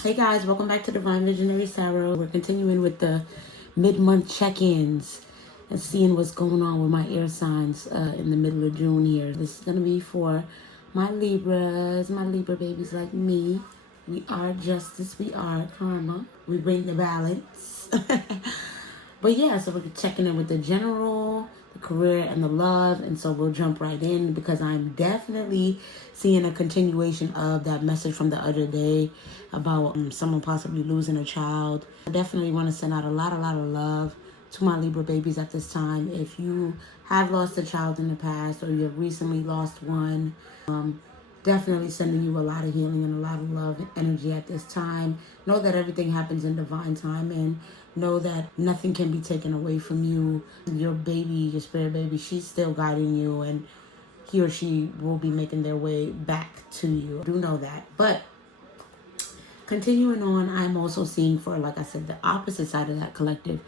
Hey guys, welcome back to Divine Visionary Sarah. We're continuing with the mid-month check-ins and seeing what's going on with my air signs in the middle of June here. This is going to be for my Libras, my Libra babies like me. We are justice, we are karma. We bring the balance. But yeah, so we're checking in with the general, the career, and the love. And so we'll jump right in because I'm definitely seeing a continuation of that message from the other day about someone possibly losing a child. I definitely want to send out a lot of love to my Libra babies at this time. If you have lost a child in the past or you've recently lost one, definitely sending you a lot of healing and a lot of love and energy at this time. Know that everything happens in divine time, and know that nothing can be taken away from you. Your baby, your spirit baby, she's still guiding you, and he or she will be making their way back to you. Do know that. But continuing on, I'm also seeing for, like I said, the opposite side of that collective.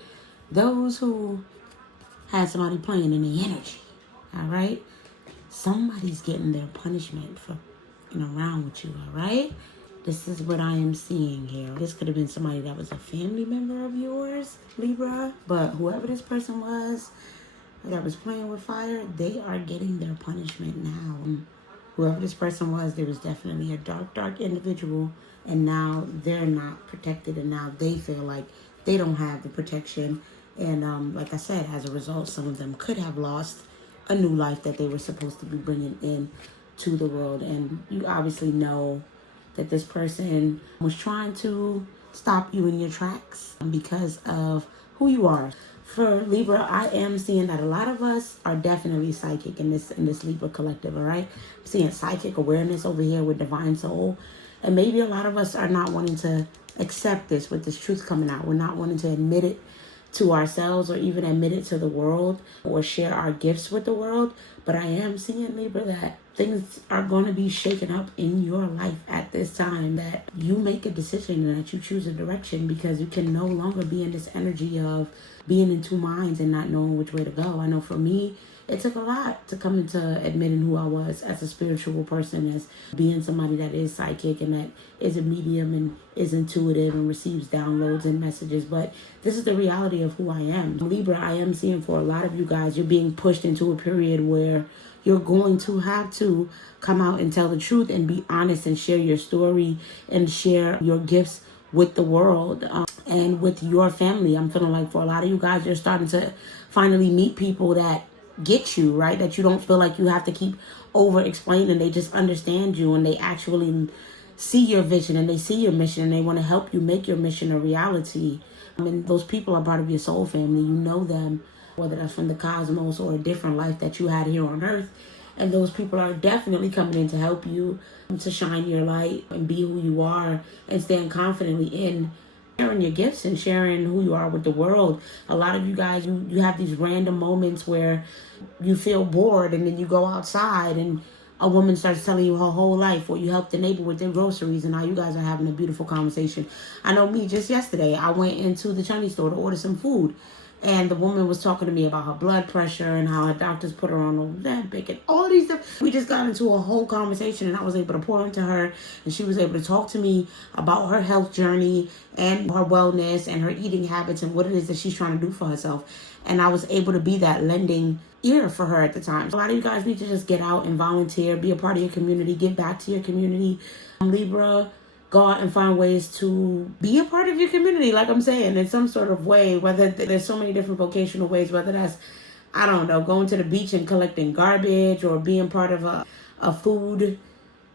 Those who had somebody playing in the energy, all right? Somebody's getting their punishment for around with you, all right? This is what I am seeing here. This could have been somebody that was a family member of yours, Libra. But whoever this person was that was playing with fire, they are getting their punishment now. Whoever this person was, there was definitely a dark individual. And now they're not protected. And now they feel like they don't have the protection. And like I said, as a result, some of them could have lost a new life that they were supposed to be bringing in to the world. And you obviously know that this person was trying to stop you in your tracks because of who you are. For Libra, I am seeing that a lot of us are definitely psychic in this Libra collective, all right? I'm seeing psychic awareness over here with divine soul. And maybe a lot of us are not wanting to accept this with this truth coming out. We're not wanting to admit it to ourselves or even admit it to the world or share our gifts with the world. But I am seeing, Libra, that things are going to be shaken up in your life at this time, that you make a decision and that you choose a direction, because you can no longer be in this energy of being in two minds and not knowing which way to go. I know for me, it took a lot to come into admitting who I was as a spiritual person, as being somebody that is psychic and that is a medium and is intuitive and receives downloads and messages. But this is the reality of who I am. Libra, I am seeing for a lot of you guys, you're being pushed into a period where you're going to have to come out and tell the truth and be honest and share your story and share your gifts with the world and with your family. I'm feeling like for a lot of you guys, you're starting to finally meet people that get you, right? That you don't feel like you have to keep over explaining. They just understand you and they actually see your vision and they see your mission and they want to help you make your mission a reality. I mean, those people are part of your soul family. You know them, whether that's from the cosmos or a different life that you had here on earth. And those people are definitely coming in to help you to shine your light and be who you are and stand confidently in sharing your gifts and sharing who you are with the world. A lot of you guys, you have these random moments where you feel bored and then you go outside and a woman starts telling you her whole life, or you help the neighbor with their groceries, and now you guys are having a beautiful conversation. I know me, just yesterday, I went into the Chinese store to order some food. And the woman was talking to me about her blood pressure and how her doctors put her on Ozempic and all these stuff. We just got into a whole conversation and I was able to pour into her. And she was able to talk to me about her health journey and her wellness and her eating habits and what it is that she's trying to do for herself. And I was able to be that lending ear for her at the time. So a lot of you guys need to just get out and volunteer, be a part of your community, give back to your community. Libra, go out and find ways to be a part of your community, like I'm saying, in some sort of way, whether there's so many different vocational ways, whether that's, I don't know, going to the beach and collecting garbage, or being part of a food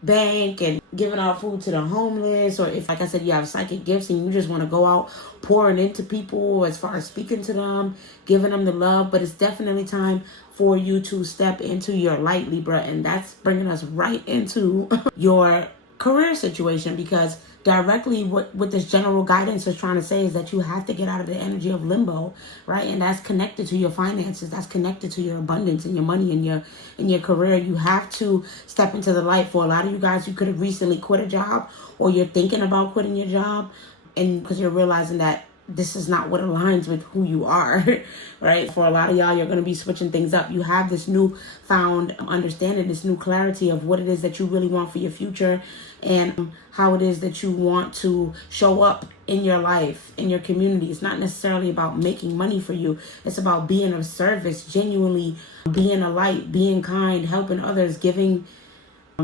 bank and giving out food to the homeless, or if, like I said, you have psychic gifts and you just want to go out pouring into people as far as speaking to them, giving them the love. But it's definitely time for you to step into your light, Libra, and that's bringing us right into your career situation, because directly what this general guidance is trying to say is that you have to get out of the energy of limbo, right? And that's connected to your finances, that's connected to your abundance and your money and your career. You have to step into the light. For a lot of you guys, you could have recently quit a job, or you're thinking about quitting your job, and because you're realizing that this is not what aligns with who you are, right? For a lot of y'all, you're going to be switching things up. You have this new found understanding, this new clarity of what it is that you really want for your future and how it is that you want to show up in your life, in your community. It's not necessarily about making money for you. It's about being of service, genuinely being a light, being kind, helping others, giving,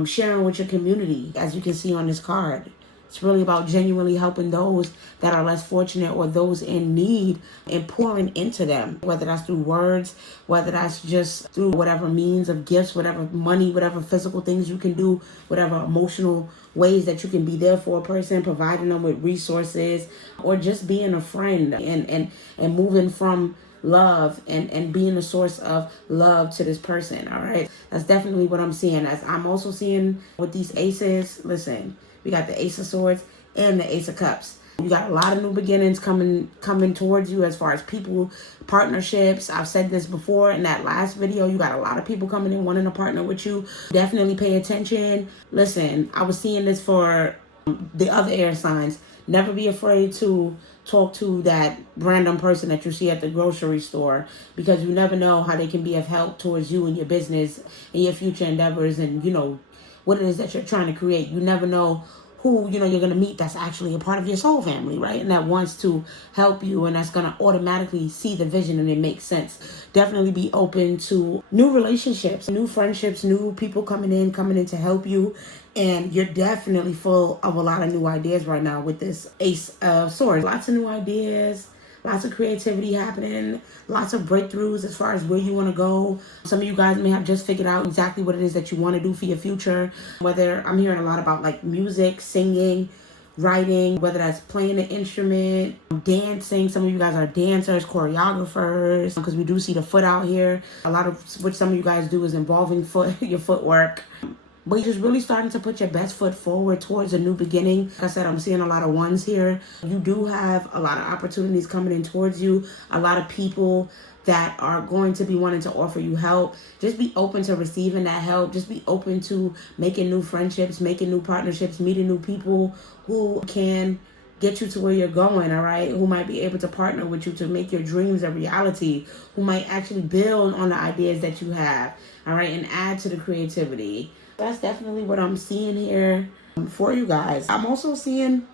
sharing with your community, as you can see on this card. It's really about genuinely helping those that are less fortunate or those in need and pouring into them, whether that's through words, whether that's just through whatever means of gifts, whatever money, whatever physical things you can do, whatever emotional ways that you can be there for a person, providing them with resources, or just being a friend and moving from love and being a source of love to this person. All right. That's definitely what I'm seeing. As I'm also seeing with these aces, listen, we got the Ace of Swords and the Ace of Cups. You got a lot of new beginnings coming towards you as far as people, partnerships. I've said this before in that last video. You got a lot of people coming in wanting to partner with you. Definitely pay attention. Listen, I was seeing this for the other air signs. Never be afraid to talk to that random person that you see at the grocery store, because you never know how they can be of help towards you and your business and your future endeavors and, what it is that you're trying to create. You never know who, you're going to meet that's actually a part of your soul family, right? And that wants to help you, and that's going to automatically see the vision and it makes sense. Definitely be open to new relationships, new friendships, new people coming in to help you. And you're definitely full of a lot of new ideas right now with this Ace of Swords. Lots of new ideas, lots of creativity happening, lots of breakthroughs as far as where you want to go. Some of you guys may have just figured out exactly what it is that you want to do for your future. Whether I'm hearing a lot about like music, singing, writing, whether that's playing an instrument, dancing. Some of you guys are dancers, choreographers, because we do see the foot out here. A lot of which some of you guys do is involving your footwork. But you're just really starting to put your best foot forward towards a new beginning. Like I said, I'm seeing a lot of ones here. You do have a lot of opportunities coming in towards you. A lot of people that are going to be wanting to offer you help. Just be open to receiving that help. Just be open to making new friendships, making new partnerships, meeting new people who can get you to where you're going, all right? Who might be able to partner with you to make your dreams a reality, who might actually build on the ideas that you have, all right, and add to the creativity. That's definitely what I'm seeing here for you guys. I'm also seeing,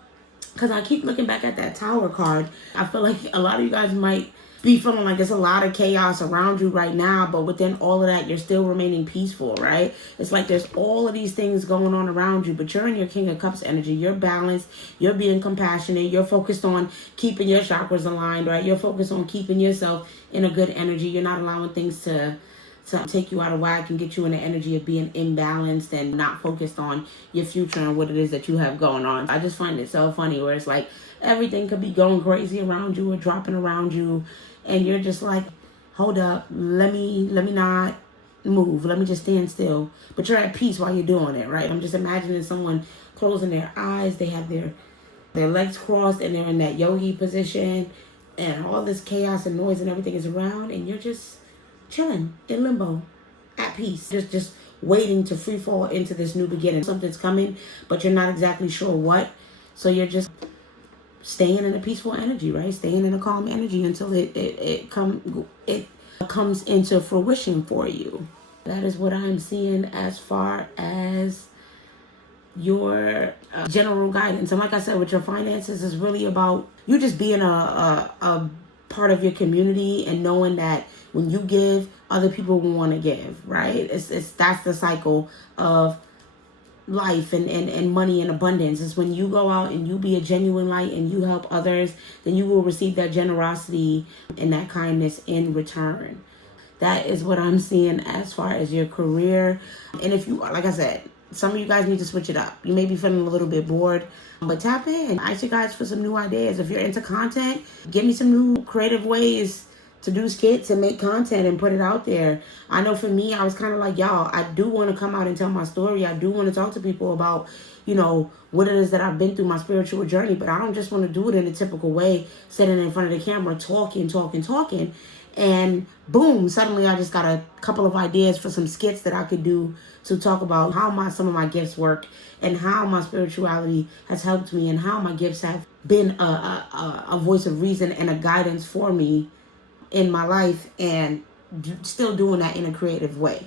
because I keep looking back at that Tower card, I feel like a lot of you guys might be feeling like there's a lot of chaos around you right now, but within all of that, you're still remaining peaceful, right? It's like there's all of these things going on around you, but you're in your King of Cups energy. You're balanced. You're being compassionate. You're focused on keeping your chakras aligned, right? You're focused on keeping yourself in a good energy. You're not allowing things to take you out of whack and get you in the energy of being imbalanced and not focused on your future and what it is that you have going on. I just find it so funny where it's like everything could be going crazy around you or dropping around you, and you're just like, hold up, let me not move. Let me just stand still. But you're at peace while you're doing it, right? I'm just imagining someone closing their eyes. They have their legs crossed and they're in that yogi position, and all this chaos and noise and everything is around, and you're just chilling in limbo, at peace, just waiting to free fall into this new beginning. Something's coming, but you're not exactly sure what. So you're just staying in a peaceful energy, right? Staying in a calm energy until it comes into fruition for you. That is what I'm seeing as far as your general guidance. And like I said, with your finances, is really about you just being a part of your community and knowing that when you give, other people will want to give, right? That's the cycle of life and money and abundance. Is when you go out and you be a genuine light and you help others, then you will receive that generosity and that kindness in return. That is what I'm seeing as far as your career. And if you, like I said, some of you guys need to switch it up. You may be feeling a little bit bored, but tap in. I ask you guys for some new ideas. If you're into content, give me some new creative ways to do skits and make content and put it out there. I know for me, I was kind of like, y'all, I do want to come out and tell my story. I do want to talk to people about, what it is that I've been through, my spiritual journey. But I don't just want to do it in a typical way, sitting in front of the camera, talking. And boom, suddenly I just got a couple of ideas for some skits that I could do to talk about how some of my gifts work and how my spirituality has helped me and how my gifts have been a voice of reason and a guidance for me in my life, and still doing that in a creative way.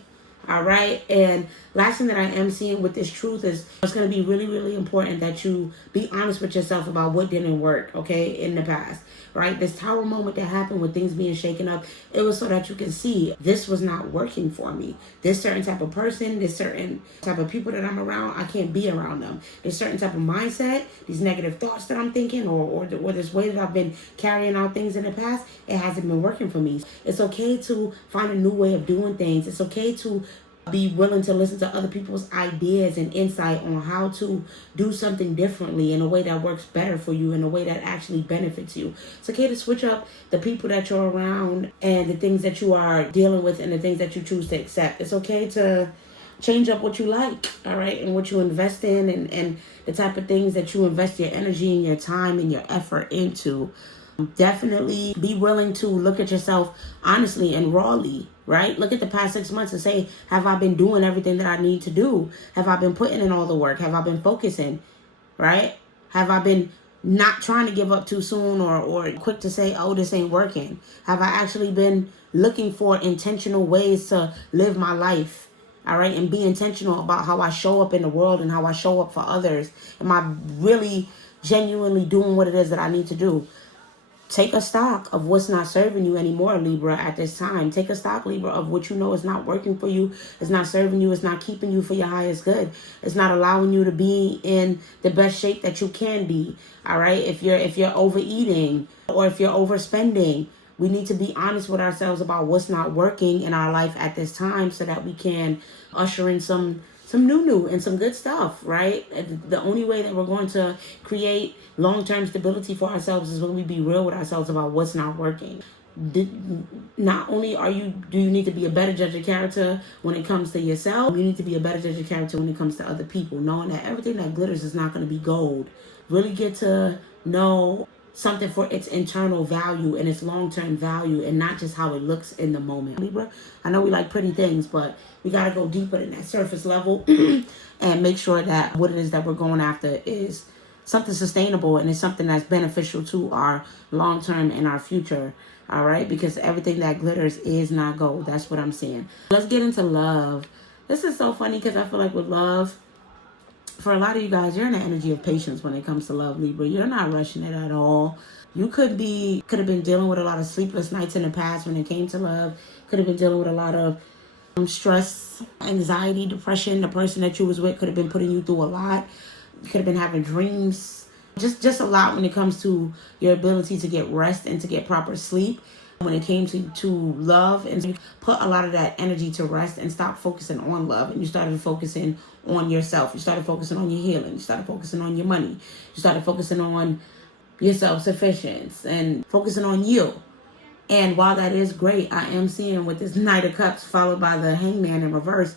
All right. And last thing that I am seeing with this truth is it's going to be really, really important that you be honest with yourself about what didn't work, okay, in the past, right? This tower moment that happened with things being shaken up, it was so that you can see this was not working for me. This certain type of person, this certain type of people that I'm around, I can't be around them. This certain type of mindset, these negative thoughts that I'm thinking, or this way that I've been carrying out things in the past, it hasn't been working for me. It's okay to find a new way of doing things. It's okay to be willing to listen to other people's ideas and insight on how to do something differently in a way that works better for you, in a way that actually benefits you. It's okay to switch up the people that you're around and the things that you are dealing with and the things that you choose to accept. It's okay to change up what you like, all right, and what you invest in, and the type of things that you invest your energy and your time and your effort into. Definitely be willing to look at yourself honestly and rawly, right? Look at the past 6 months and say, have I been doing everything that I need to do? Have I been putting in all the work? Have I been focusing, right? Have I been not trying to give up too soon or quick to say, oh, this ain't working? Have I actually been looking for intentional ways to live my life? All right, and be intentional about how I show up in the world and how I show up for others. Am I really genuinely doing what it is that I need to do? Take a stock of what's not serving you anymore, Libra, at this time. Take a stock, Libra, of what you know is not working for you, it's not serving you, it's not keeping you for your highest good. It's not allowing you to be in the best shape that you can be. All right, if you're overeating or if you're overspending, we need to be honest with ourselves about what's not working in our life at this time so that we can usher in some new and some good stuff, right? The only way that we're going to create long-term stability for ourselves is when we be real with ourselves about what's not working. Not only do you need to be a better judge of character when it comes to yourself, you need to be a better judge of character when it comes to other people, knowing that everything that glitters is not going to be gold. Really get to know something for its internal value and its long-term value, and not just how it looks in the moment. Libra, I know we like pretty things, but we got to go deeper than that surface level and make sure that what it is that we're going after is something sustainable and it's something that's beneficial to our long-term and our future. All right, because everything that glitters is not gold. That's what I'm saying. Let's get into love. This is so funny because I feel like with love, for a lot of you guys, you're in the energy of patience when it comes to love, Libra. You're not rushing it at all. You could have been dealing with a lot of sleepless nights in the past when it came to love. Could have been dealing with a lot of stress, anxiety, depression. The person that you was with could have been putting you through a lot. You could have been having dreams. Just a lot when it comes to your ability to get rest and to get proper sleep. When it came to love, and you put a lot of that energy to rest and stop focusing on love, and you started focusing on yourself. You started focusing on your healing. You started focusing on your money. You started focusing on your self-sufficiency and focusing on you. And while that is great, I am seeing with this Knight of Cups followed by the Hangman in reverse,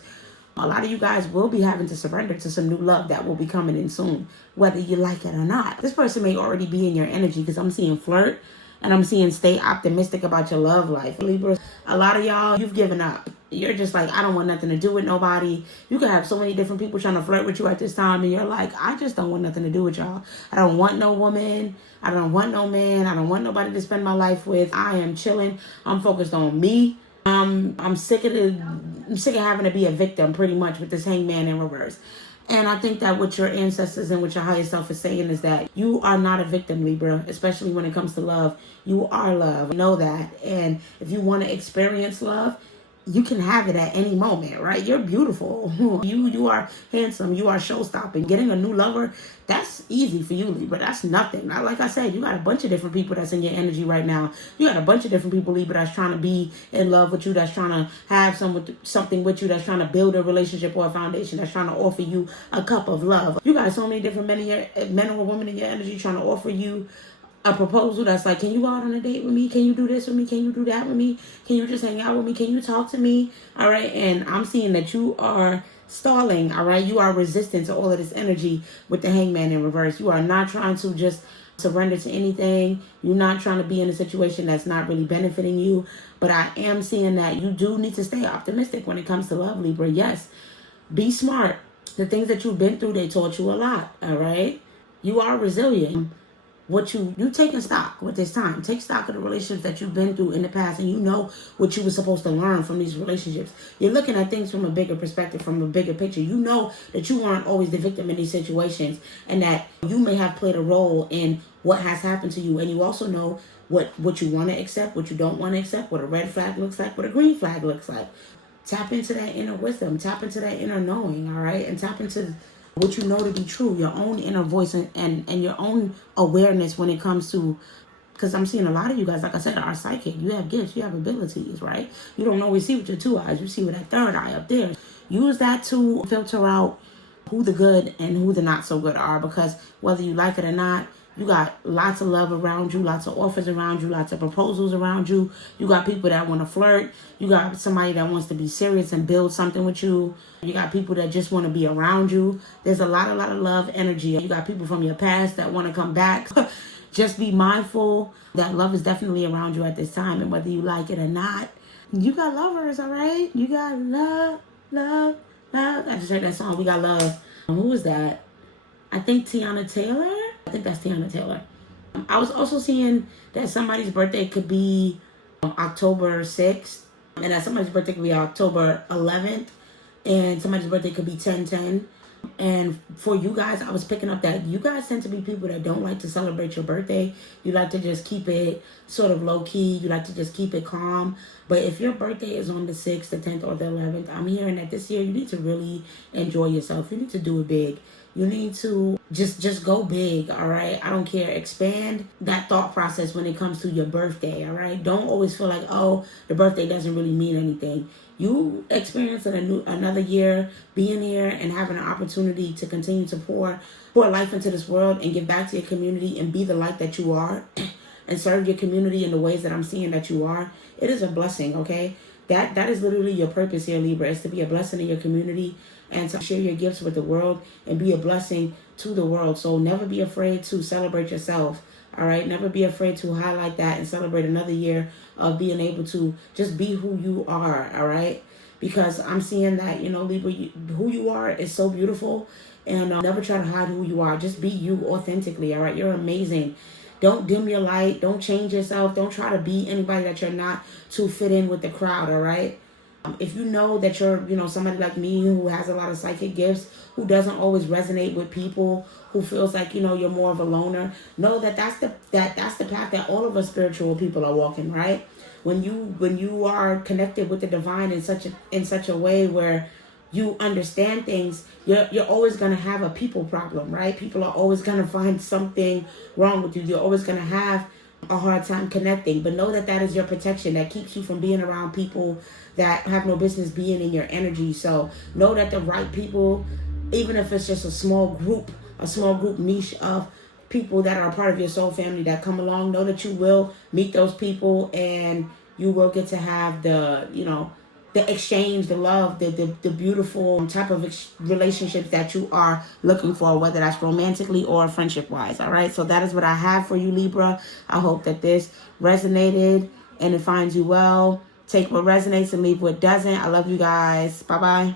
a lot of you guys will be having to surrender to some new love that will be coming in soon, whether you like it or not. This person may already be in your energy because I'm seeing flirt. And I'm seeing stay optimistic about your love life. Libra, a lot of y'all, you've given up. You're just like, I don't want nothing to do with nobody. You could have so many different people trying to flirt with you at this time. And you're like, I just don't want nothing to do with y'all. I don't want no woman. I don't want no man. I don't want nobody to spend my life with. I am chilling. I'm focused on me. I'm sick of having to be a victim pretty much with this Hangman in reverse. And I think that what your ancestors and what your higher self is saying is that you are not a victim, Libra, especially when it comes to love. You are love. Know that. And if you want to experience love, you can have it at any moment, right? You're beautiful. You are handsome. You are show-stopping. Getting a new lover, that's easy for you, Libra. That's nothing. Like I said, you got a bunch of different people that's in your energy right now. You got a bunch of different people, Libra, that's trying to be in love with you, that's trying to have something with you, that's trying to build a relationship or a foundation, that's trying to offer you a cup of love. You got so many different men or women in your energy trying to offer you a proposal that's like, can you go out on a date with me? Can you do this with me? Can you do that with me? Can you just hang out with me? Can you talk to me? All right. And I'm seeing that you are stalling, all right? You are resistant to all of this energy with the hangman in reverse. You are not trying to just surrender to anything. You're not trying to be in a situation that's not really benefiting you. But I am seeing that you do need to stay optimistic when it comes to love, Libra. Yes, be smart. The things that you've been through, they taught you a lot, all right? You are resilient. What you taking stock with this time. Take stock of the relationships that you've been through in the past, and you know what you were supposed to learn from these relationships. You're looking at things from a bigger perspective, from a bigger picture. You know that you weren't always the victim in these situations, and that you may have played a role in what has happened to you. And you also know what you want to accept, what you don't want to accept, what a red flag looks like, what a green flag looks like. Tap into that inner wisdom, tap into that inner knowing, all right? And tap into what you know to be true, your own inner voice and your own awareness when it comes to, because I'm seeing a lot of you guys, like I said, are psychic. You have gifts, you have abilities, right? You don't always see with your two eyes. You see with that third eye up there. Use that to filter out who the good and who the not so good are, because whether you like it or not, you got lots of love around you, lots of offers around you, lots of proposals around you. You got people that want to flirt. You got somebody that wants to be serious and build something with you. You got people that just want to be around you. There's a lot of love energy. You got people from your past that want to come back. Just be mindful that love is definitely around you at this time, and whether you like it or not, you got lovers, all right? You got love. I just heard that song, We Got Love. Who was that? I think Tiana Taylor. I think that's Tiana Taylor. I was also seeing that somebody's birthday could be October 6th, and that somebody's birthday could be October 11th, and somebody's birthday could be 10/10. And for you guys, I was picking up that you guys tend to be people that don't like to celebrate your birthday. You like to just keep it sort of low key. You like to just keep it calm. But if your birthday is on the 6th, the 10th, or the 11th, I'm hearing that this year you need to really enjoy yourself. You need to do it big. You need to just go big, all right? I don't care. Expand that thought process when it comes to your birthday, all right? Don't always feel like, oh, the birthday doesn't really mean anything. You experiencing another year, being here and having an opportunity to continue to pour life into this world and give back to your community and be the light that you are and serve your community in the ways that I'm seeing that you are. It is a blessing, okay? That is literally your purpose here, Libra, is to be a blessing in your community and to share your gifts with the world and be a blessing to the world. So never be afraid to celebrate yourself, all right? Never be afraid to highlight that and celebrate another year of being able to just be who you are, all right? Because I'm seeing that, Libra, who you are is so beautiful, and never try to hide who you are. Just be you authentically, all right? You're amazing. Don't dim your light. Don't change yourself. Don't try to be anybody that you're not to fit in with the crowd, all right? If you know that you're, somebody like me who has a lot of psychic gifts, who doesn't always resonate with people, who feels like, you're more of a loner, know that that's the path that all of us spiritual people are walking, right? When you are connected with the divine in such a way where you understand things, you're always going to have a people problem, right? People are always going to find something wrong with you. You're always going to have a hard time connecting, but know that is your protection that keeps you from being around people that have no business being in your energy. So know that the right people, even if it's just a small group niche of people that are a part of your soul family that come along, know that you will meet those people and you will get to have the exchange, the love, the beautiful type of relationships that you are looking for, whether that's romantically or friendship-wise, all right? So that is what I have for you, Libra. I hope that this resonated and it finds you well. Take what resonates and leave what doesn't. I love you guys. Bye-bye.